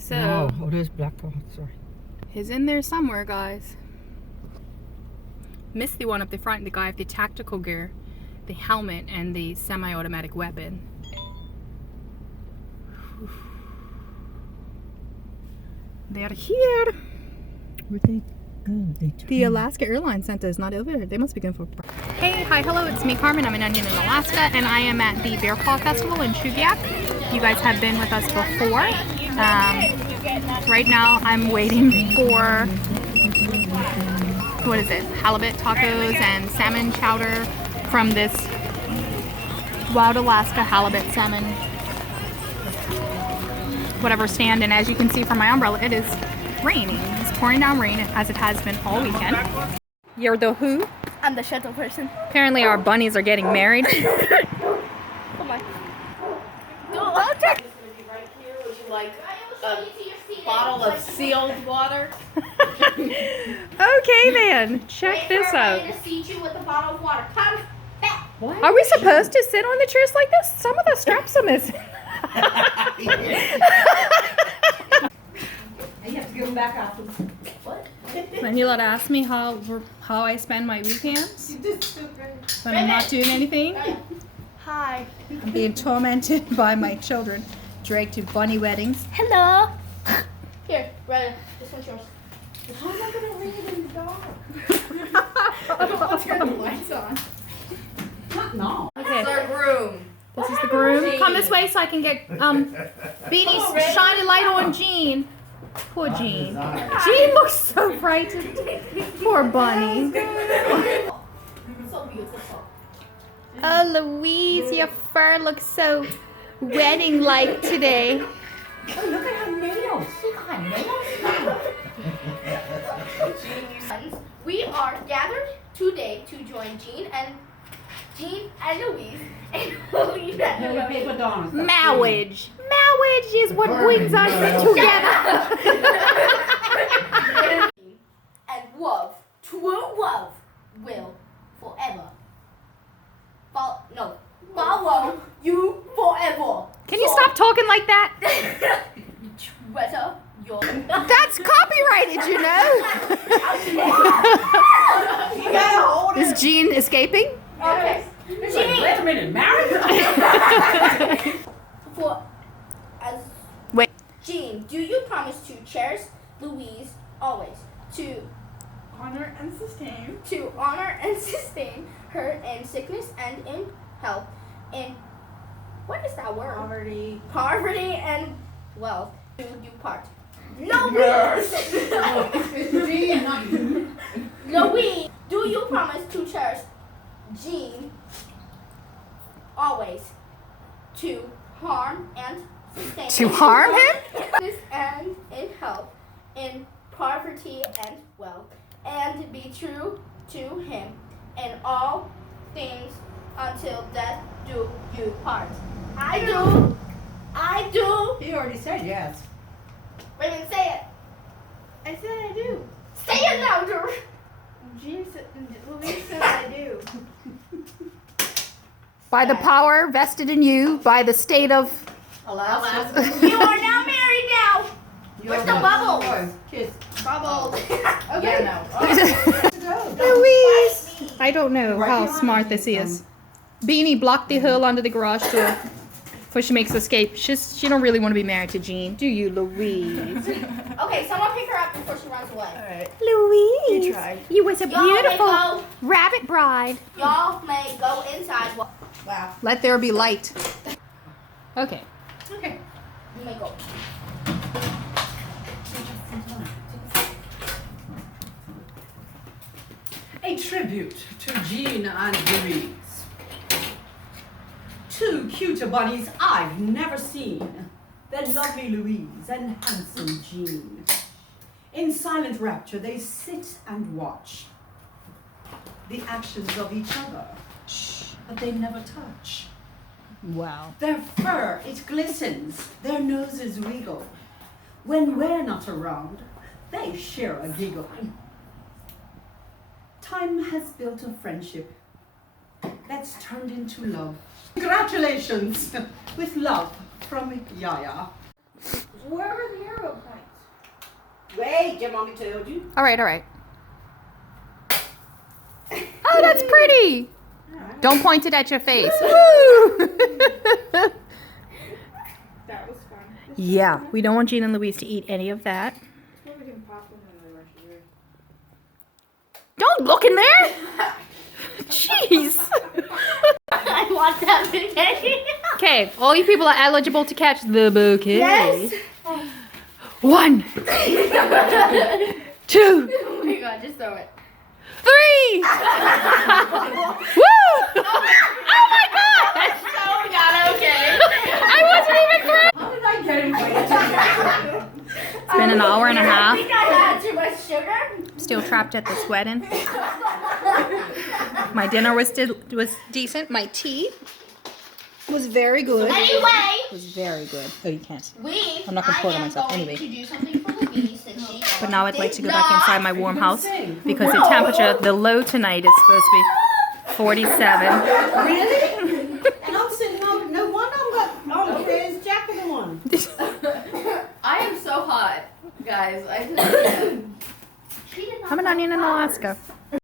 So, oh, there's black. Oh, sorry. he's in there somewhere, guys. Missed the one up the front, the guy with the tactical gear, the helmet, and the semi-automatic weapon. They're here. Where'd they go? The Alaska Airlines Center is not over. They must be going for. Hey, hi, hello. It's me, Carmen. I'm an onion in Alaska, and I am at the Bear Claw Festival in Chugiak. You guys have been with us before. Right now, I'm waiting for what is it? Halibut tacos and salmon chowder from this Wild Alaska Halibut Salmon whatever stand. And as you can see from my umbrella, it is raining. It's pouring down rain as it has been all weekend. You're the who? I'm the shuttle person. Apparently our bunnies are getting married. Come on. Don't check. Would you like a bottle of sealed water? Okay then, check this out. I'm going to seat you with a bottle of water. Come back. Are we supposed to sit on the chairs like this? Some of the straps are missing. You have to give them back afterwards. What? Manila asked me how I spend my weekends when I'm not doing anything. Hi. I'm being tormented by my children, dragged to bunny weddings. Hello. Here, Ryan. This one's yours. How am I going to leave it in the dark? I'll turn the lights on. No. Okay, Our groom. this is the groom. Come this way so I can get Beanie's shiny light on Jean. Poor Jean. Jean looks so frightened. Poor bunny. So beautiful. Oh, Louise, your fur looks so wedding-like today. Oh, look at her nails. Look at her nails. We are gathered today to join Jean and Louise and paper dollars. Marriage. Marriage is what brings us together. and love, true love, will forever. Follow you forever. Can you stop talking like that? Treasure your. That's copyrighted, you know. Is Jean escaping? Okay. Jean, Wait a minute, married? Wait. Jean, do you promise to cherish Louise always, to Honor and sustain. honor and sustain her in sickness and in health, in what is that word? Poverty and wealth. Do you part? Louise! Louise, do you promise to cherish Jean always, to harm and sustain To harm him? sickness and in health, in poverty and wealth, and be true to him in all things until death do you part? I do. I do. He already said yes. Wait a minute, say it. I said I do. Say it louder. Louise said I do. By the power vested in you by the state of... Alaska. You are now married now. Where's the bubbles? Kiss. Bubbles. Yeah, no. Louise! I don't know how smart this is. Beanie blocked the hole under the garage door before she makes escape. She don't really want to be married to Jean, do you, Louise? Okay, someone pick her up before she runs away. Alright. Louise, You tried. you was a Y'all may beautiful go. rabbit bride. Y'all may go inside. Wow. Let there be light. Okay. Okay. You may go. A tribute to Jean and Louise. Two cuter bunnies I've never seen than lovely Louise and handsome Jean. In silent rapture, they sit and watch the actions of each other, but they never touch. Wow. Their fur, it glistens, their noses wiggle. When we're not around, they share a giggle. Time has built a friendship that's turned into love. Congratulations with love from Yaya. Where are the arrows? Wait, your mommy told you. All right. Oh, that's pretty. Don't point it at your face. Woo! That was fun. Yeah, we don't want Jean and Louise to eat any of that. We can pop them in the refrigerator. Don't look in there. Jeez. I want that spaghetti. Okay, all you people are eligible to catch the bouquet. Yes. 1, 2, Oh my god, just throw it. 3. Woo! Oh my god! Oh god, okay. I wasn't even through. How did I get invited? It's been an hour and a I half. think I had too much sugar. Still trapped at this wedding. My dinner was decent. My tea was very good. Anyway, It was very good. Oh, you can't. I'm not gonna pour it on myself. Anyway. to do something for Louise since she But now I'd like to go back inside my warm house sing? because the temperature, the low tonight is supposed to be 47. Really? And I'm sitting on, no wonder I'm got, oh, there's Jack in the one. I am so hot, guys. I just. I'm an onion in Alaska.